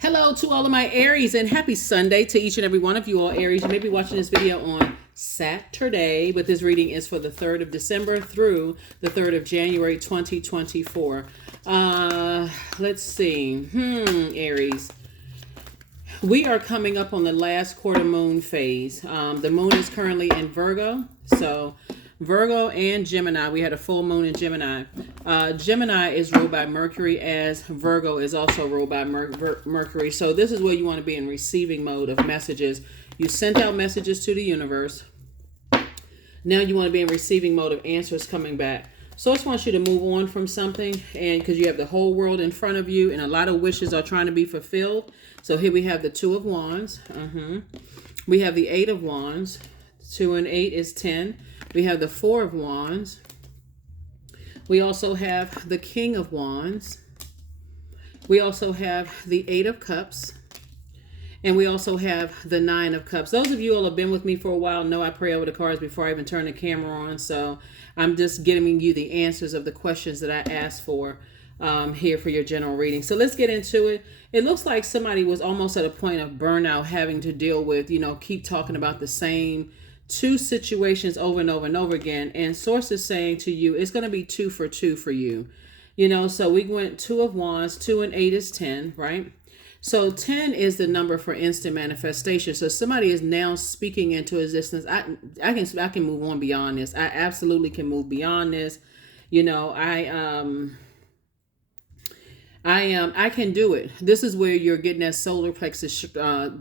Hello to all of my Aries and happy Sunday to each and every one of you all Aries. You may be watching this video on Saturday, but this reading is for the 3rd of December through the 3rd of January 2024. Let's see. Aries. We are coming up on the last quarter moon phase. The moon is currently in Virgo. So Virgo and Gemini. We had a full moon in Gemini. Gemini is ruled by Mercury, as Virgo is also ruled by Mercury. So this is where you want to be in receiving mode of messages. You sent out messages to the universe. Now you want to be in receiving mode of answers coming back. So I just want you to move on from something, and because you have the whole world in front of you and a lot of wishes are trying to be fulfilled. So here we have the 2 of Wands. We have the 8 of Wands. 2 and 8 is 10. We have the 4 of Wands. We also have the King of Wands. We also have the 8 of Cups. And we also have the 9 of Cups. Those of you who have been with me for a while know I pray over the cards before I even turn the camera on. So I'm just giving you the answers of the questions that I asked for here for your general reading. So let's get into it. It looks like somebody was almost at a point of burnout, having to deal with, keep talking about the same 2 situations over and over and over again. And source is saying to you, it's going to be 2 for 2 for you. So we went 2 of Wands, 2 and 8 is 10, right? So 10 is the number for instant manifestation. So somebody is now speaking into existence. I can move on beyond this. I absolutely can move beyond this. I can do it. This is where you're getting that solar plexus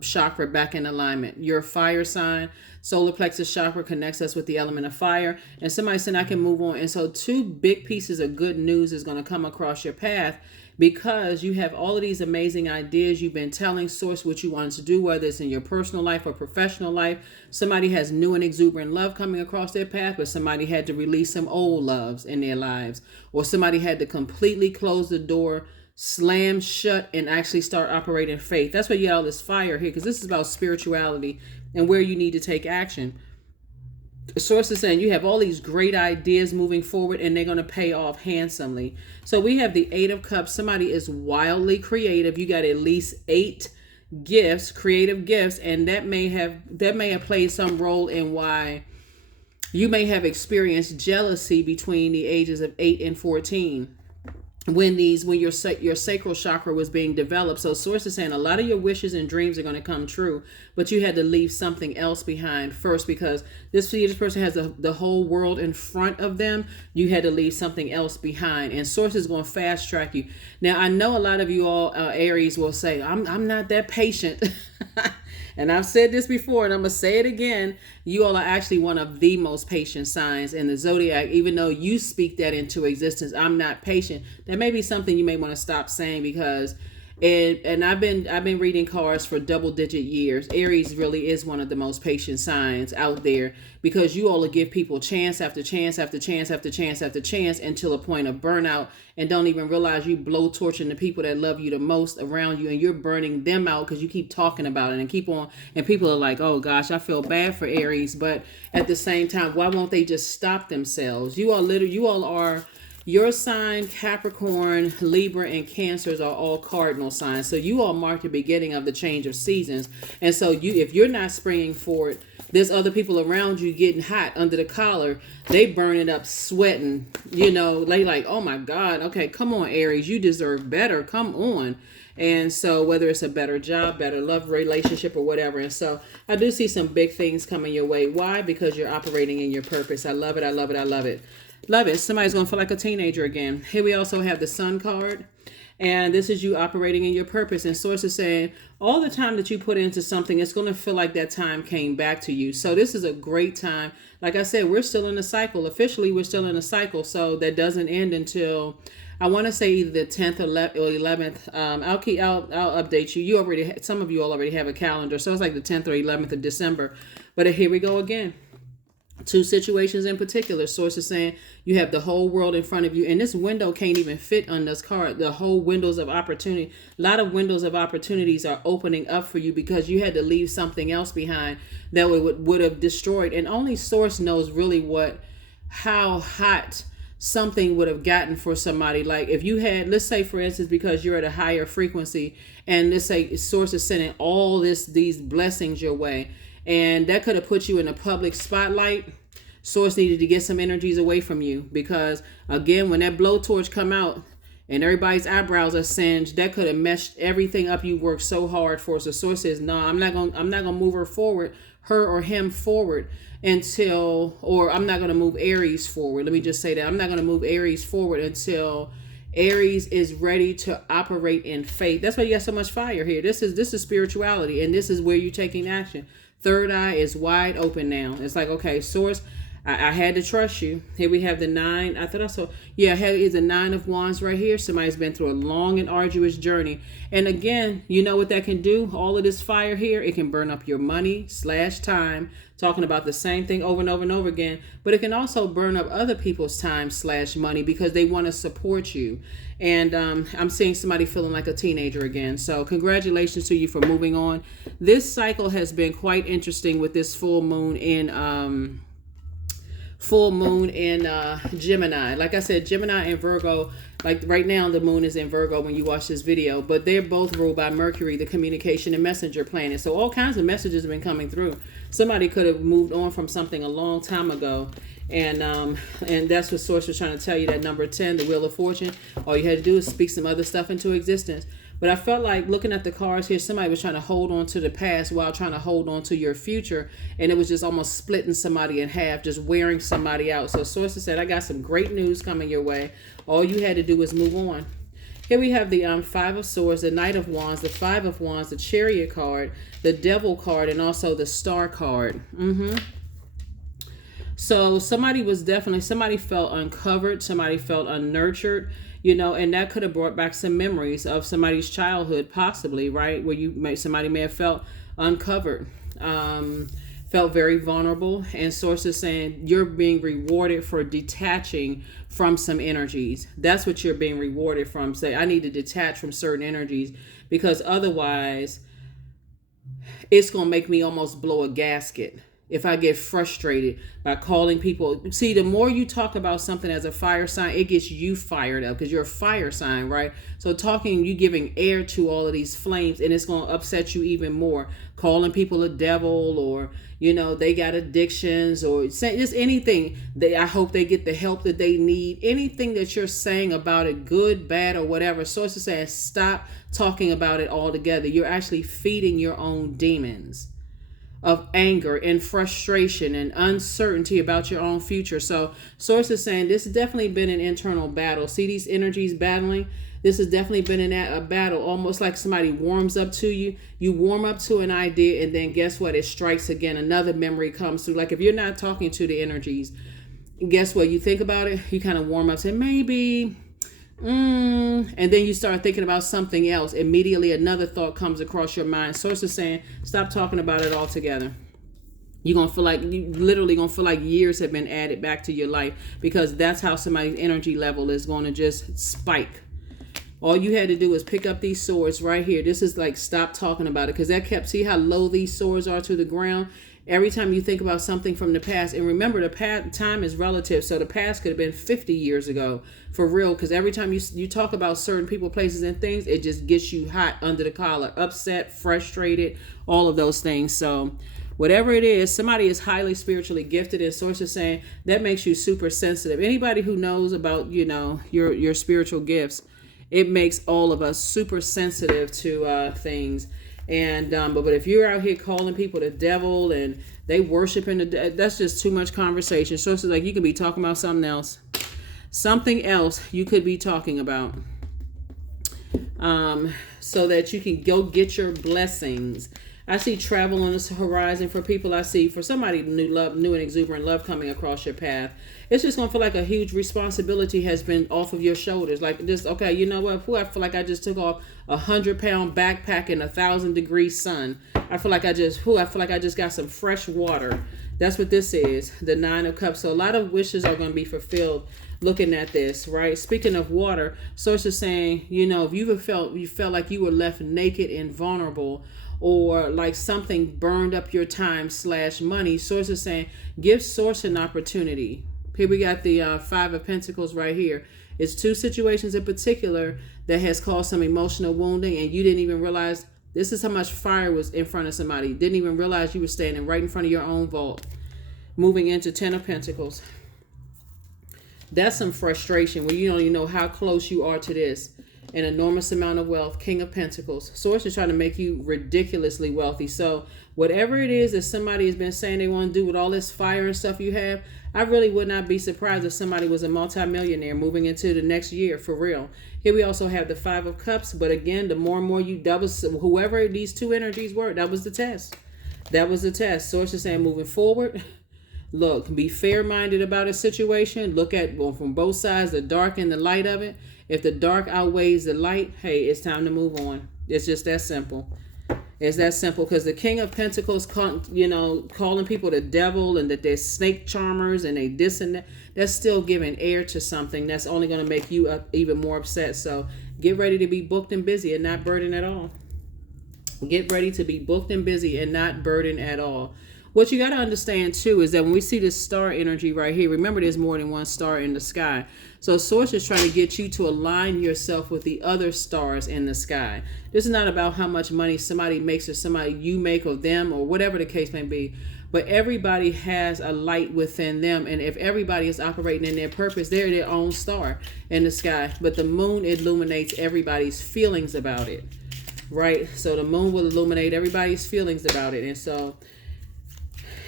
chakra back in alignment. Your fire sign, solar plexus chakra connects us with the element of fire. And somebody said I can move on. And so 2 big pieces of good news is going to come across your path, because you have all of these amazing ideas. You've been telling source what you wanted to do, whether it's in your personal life or professional life. Somebody has new and exuberant love coming across their path, but somebody had to release some old loves in their lives, or somebody had to completely close the door, slam shut, and actually start operating faith. That's why you got all this fire here, because this is about spirituality and where you need to take action. The source is saying you have all these great ideas moving forward, and they're going to pay off handsomely. So we have the 8 of Cups. Somebody is wildly creative. You got at least 8 gifts, creative gifts, and that may have played some role in why you may have experienced jealousy between the ages of 8 and 14. When your sacral chakra was being developed. So source is saying a lot of your wishes and dreams are going to come true, but you had to leave something else behind first, because this person has the whole world in front of them. You had to leave something else behind, and source is going to fast track you. Now I know a lot of you all Aries will say I'm not that patient. And I've said this before, and I'm going to say it again. You all are actually one of the most patient signs in the Zodiac, even though you speak that into existence. I'm not patient. That may be something you may want to stop saying, because I've been reading cards for double-digit years. Aries really is one of the most patient signs out there, because you all will give people chance after chance after chance after chance after chance until a point of burnout, and don't even realize you blow torching the people that love you the most around you, and you're burning them out because you keep talking about it and keep on. And people are like, oh gosh, I feel bad for Aries, but at the same time, why won't they just stop themselves? You all are. Your sign, Capricorn, Libra, and Cancers are all cardinal signs. So you all mark the beginning of the change of seasons. And so if you're not springing forward, there's other people around you getting hot under the collar. They burn it up, sweating. They like, oh my God, okay, come on, Aries, you deserve better. Come on. And so whether it's a better job, better love relationship, or whatever. And so I do see some big things coming your way. Why? Because you're operating in your purpose. I love it. I love it. I love it. Love it. Somebody's going to feel like a teenager again. Here we also have the Sun card. And this is you operating in your purpose. And source is saying all the time that you put into something, it's going to feel like that time came back to you. So this is a great time. Like I said, we're still in a cycle. Officially, we're still in a cycle. So that doesn't end until, I want to say, either the 10th or 11th. I'll update you. Some of you already have a calendar. So it's like the 10th or 11th of December. But here we go again. 2 situations in particular. Source is saying you have the whole world in front of you, and this window can't even fit on this card. The whole windows of opportunity, a lot of windows of opportunities are opening up for you, because you had to leave something else behind that would have destroyed. And only source knows really how hot something would have gotten for somebody. Like if you had, let's say for instance, because you're at a higher frequency, and let's say source is sending all these blessings your way, and that could have put you in a public spotlight. Source needed to get some energies away from you, because again, when that blowtorch come out and everybody's eyebrows are singed, that could have messed everything up you worked so hard for. So source says, no, I'm not gonna move her or him forward until, or I'm not gonna move Aries forward. Let me just say that I'm not gonna move Aries forward until Aries is ready to operate in faith. That's why you got so much fire here. This is spirituality, and this is where you're taking action. Third eye is wide open now. It's like, okay, source, I had to trust you. Here we have the 9. I thought I saw, yeah, is the 9 of Wands right here. Somebody's been through a long and arduous journey. And again, you know what that can do? All of this fire here, it can burn up your money / time, talking about the same thing over and over and over again. But it can also burn up other people's time / money, because they want to support you. And I'm seeing somebody feeling like a teenager again. So congratulations to you for moving on. This cycle has been quite interesting with this full moon in Gemini. Like I said, Gemini and Virgo, like right now the moon is in Virgo when you watch this video, but they're both ruled by Mercury, the communication and messenger planet. So all kinds of messages have been coming through. Somebody could have moved on from something a long time ago, and that's what source was trying to tell you. That number 10, the Wheel of Fortune, all you had to do is speak some other stuff into existence. But I felt like looking at the cards here, somebody was trying to hold on to the past while trying to hold on to your future. And it was just almost splitting somebody in half, just wearing somebody out. So sources said, I got some great news coming your way. All you had to do was move on. Here we have the 5 of Swords, the Knight of Wands, the 5 of Wands, the Chariot card, the Devil card, and also the Star card. So somebody felt uncovered. Somebody felt unnurtured. And that could have brought back some memories of somebody's childhood, possibly, right? Where somebody may have felt uncovered, felt very vulnerable. And sources saying you're being rewarded for detaching from some energies. That's what you're being rewarded from. Say, I need to detach from certain energies, because otherwise it's going to make me almost blow a gasket. If I get frustrated by calling people. See, the more you talk about something as a fire sign, it gets you fired up, because you're a fire sign, right? So you giving air to all of these flames, and it's going to upset you even more. Calling people a devil, or, they got addictions, or just anything. I hope they get the help that they need. Anything that you're saying about it, good, bad, or whatever. Sources saying stop talking about it altogether. You're actually feeding your own demons of anger and frustration and uncertainty about your own future. So sources saying this has definitely been an internal battle. See these energies battling? This has definitely been a battle, almost like somebody warms up to you. You warm up to an idea, and then guess what? It strikes again. Another memory comes through. Like if you're not talking to the energies, guess what? You think about it, you kind of warm up, say maybe, and then you start thinking about something else. Immediately another thought comes across your mind. Sources saying stop talking about it altogether. You literally gonna feel like years have been added back to your life, because that's how somebody's energy level is going to just spike. All you had to do is pick up these swords right here. This is like stop talking about it, because see how low these swords are to the ground. Every time you think about something from the past, and remember, time is relative, so the past could have been 50 years ago, for real, because every time you talk about certain people, places, and things, it just gets you hot under the collar, upset, frustrated, all of those things. So whatever it is, somebody is highly spiritually gifted, and sources saying that makes you super sensitive. Anybody who knows about, your spiritual gifts, it makes all of us super sensitive to things. And but if you're out here calling people the devil and they worshiping that's just too much conversation. So it's like you could be talking about something else you could be talking about, so that you can go get your blessings. I see travel on this horizon for people. I see for somebody new and exuberant love coming across your path. It's just going to feel like a huge responsibility has been off of your shoulders. Like just, okay, you know what? I feel like I just took off 100-pound backpack in 1,000-degree sun. I feel like I just got some fresh water. That's what this is. The 9 of Cups. So a lot of wishes are going to be fulfilled looking at this, right? Speaking of water, sources saying, if you felt like you were left naked and vulnerable, or like something burned up your time / money, sources saying give source an opportunity. Here we got the Five of Pentacles right here. It's two situations in particular that has caused some emotional wounding, and you didn't even realize this is how much fire was in front of somebody. Didn't even realize you were standing right in front of your own vault. Moving into Ten of Pentacles. That's some frustration when you don't even know how close you are to this. An enormous amount of wealth. King of Pentacles. Source is trying to make you ridiculously wealthy. So whatever it is that somebody has been saying they want to do with all this fire and stuff you have, I really would not be surprised if somebody was a multimillionaire moving into the next year, for real. Here we also have the Five of Cups. But again, the more and more that was whoever these two energies were, that was the test. That was the test. Source is saying moving forward, look, be fair-minded about a situation. Look at, well, from both sides, the dark and the light of it. If the dark outweighs the light, hey, it's time to move on. It's just that simple. It's that simple, because the King of Pentacles, calling people the devil and that they're snake charmers and they this and that, that's still giving air to something that's only going to make you even more upset. So get ready to be booked and busy and not burdened at all. Get ready to be booked and busy and not burdened at all. What you got to understand, too, is that when we see this star energy right here, remember there's more than one star in the sky. So Source is trying to get you to align yourself with the other stars in the sky. This is not about how much money somebody makes or somebody you make or them or whatever the case may be. But everybody has a light within them. And if everybody is operating in their purpose, they're their own star in the sky. But the moon illuminates everybody's feelings about it, right? So the moon will illuminate everybody's feelings about it. And so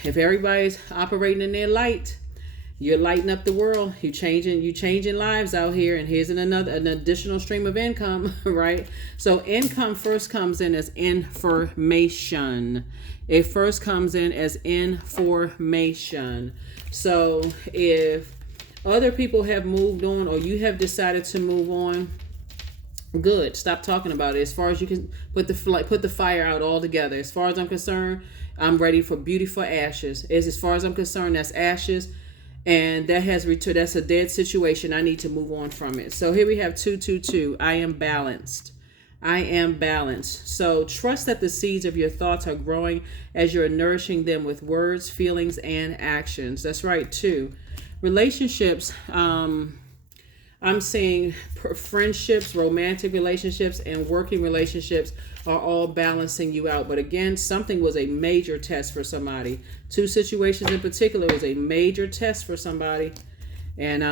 if everybody's operating in their light, you're lighting up the world. You changing lives out here, and here's an additional stream of income, right? So income first comes in as information. It first comes in as information. So if other people have moved on or you have decided to move on, good. Stop talking about it. As far as you can put the fire out altogether. As far as I'm concerned, I'm ready for beautiful ashes. As far as I'm concerned, that's ashes. And that has returned. That's a dead situation. I need to move on from it. So here we have 222. I am balanced. I am balanced. So trust that the seeds of your thoughts are growing as you're nourishing them with words, feelings, and actions. That's right, too. Relationships. I'm seeing friendships, romantic relationships, and working relationships are all balancing you out. But again, something was a major test for somebody. Two situations in particular was a major test for somebody. And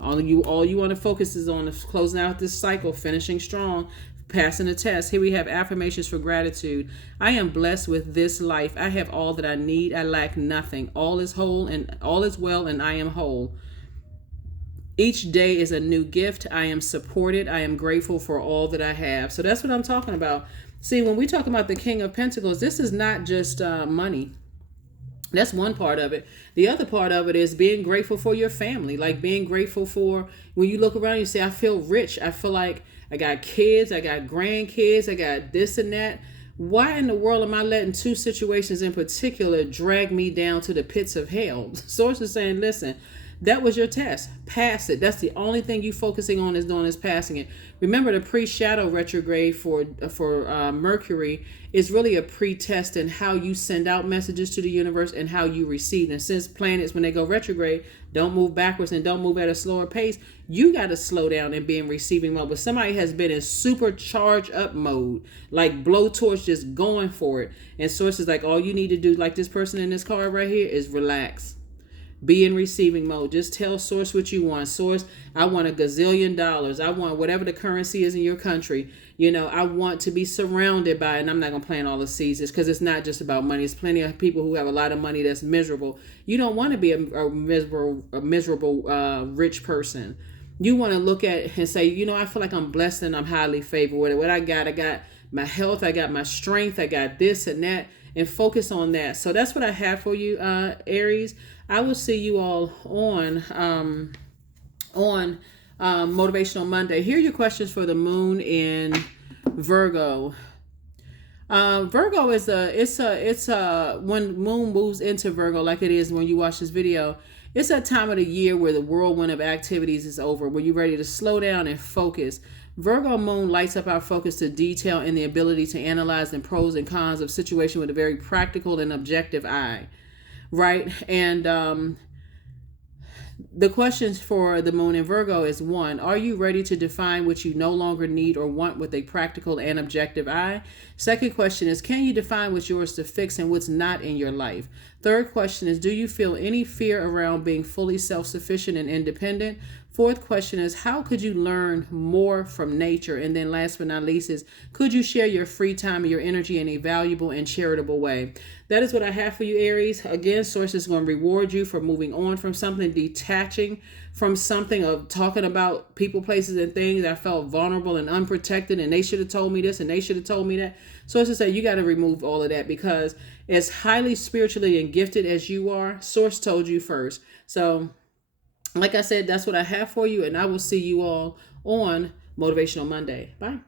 all you want to focus is on closing out this cycle, finishing strong, passing the test. Here we have affirmations for gratitude. I am blessed with this life. I have all that I need. I lack nothing. All is whole and all is well, and I am whole. Each day is a new gift. I am supported. I am grateful for all that I have. So that's what I'm talking about. See, when we talk about the King of Pentacles, this is not just money. That's one part of it. The other part of it is being grateful for your family. Like being grateful for when you look around, you say, I feel rich. I feel like I got kids. I got grandkids. I got this and that. Why in the world am I letting two situations in particular drag me down to the pits of hell? Source is saying, listen, that was your test. Pass it. That's the only thing you focusing on is doing is passing it. Remember, the pre-shadow retrograde for Mercury is really a pre-test in how you send out messages to the universe and how you receive. And since planets, when they go retrograde, don't move backwards and don't move at a slower pace, you got to slow down and be in receiving mode. But somebody has been in super charge up mode, like blowtorch, just going for it. And Source is like, all you need to do, like this person in this card right here, is relax. Be in receiving mode. Just tell Source what you want. Source, I want $1 gazillion. I want whatever the currency is in your country. I want to be surrounded by it. And I'm not going to plant all the seeds because it's not just about money. There's plenty of people who have a lot of money that's miserable. You don't want to be a miserable rich person. You want to look at it and say, I feel like I'm blessed and I'm highly favored with it. What I got my health, I got my strength, I got this and that, and focus on that. So that's what I have for you, Aries. I will see you all on Motivational Monday. Here are your questions for the moon in Virgo. Virgo is when moon moves into Virgo, like it is when you watch this video, it's that time of the year where the whirlwind of activities is over, where you're ready to slow down and focus. Virgo moon lights up our focus to detail and the ability to analyze the pros and cons of situation with a very practical and objective eye. Right. And The questions for the moon in Virgo is: 1, are you ready to define what you no longer need or want with a practical and objective eye? Second question is: can you define what's yours to fix and what's not in your life? Third question is: do you feel any fear around being fully self-sufficient and independent? Fourth question is: how could you learn more from nature? And then last but not least is: could you share your free time and your energy in a valuable and charitable way? That is what I have for you, Aries. Again, source is going to reward you for moving on from something, detaching from something of talking about people, places, and things. I felt vulnerable and unprotected, and they should have told me this and they should have told me that. Source is saying you got to remove all of that, because as highly spiritually and gifted as you are, source told you first. So like I said, that's what I have for you, and I will see you all on Motivational Monday. Bye.